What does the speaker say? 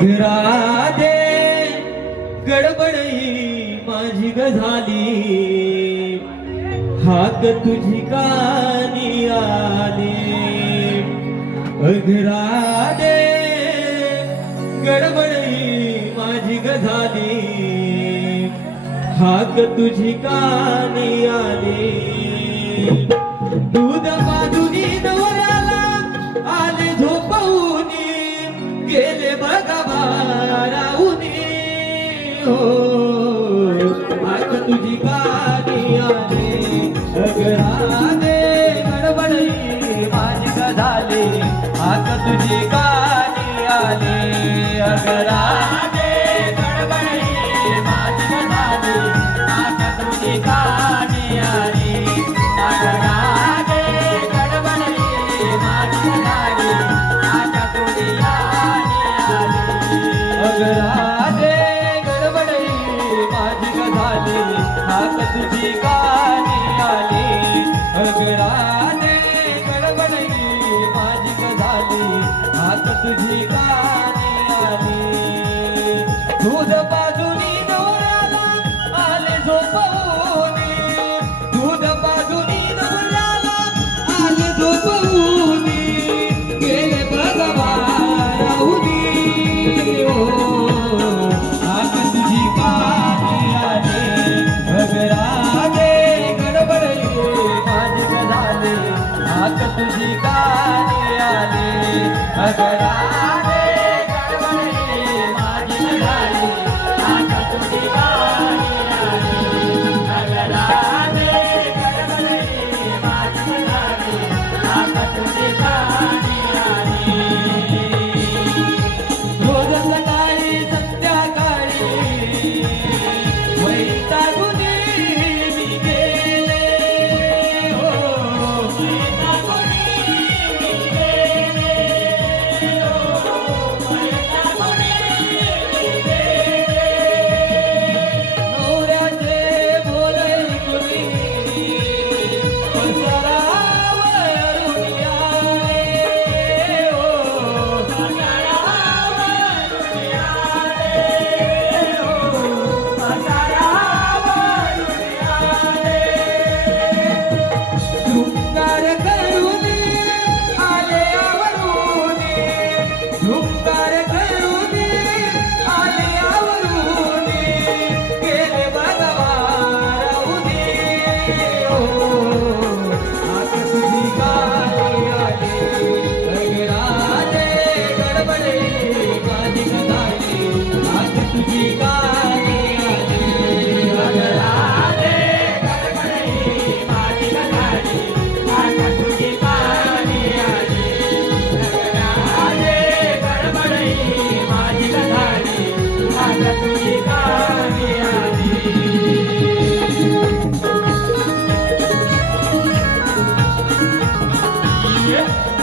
राधे गडबडई माझी ग झाली. हात तुझी कानी आली. अघराधे गडबडई माझी ग झाली. हात तुझी कानी आली. दूध तुझी गाणी आले. गडबडई माझी झाले. आता तुझी तुझी गाणी आली. तुझ Bye. Yeah.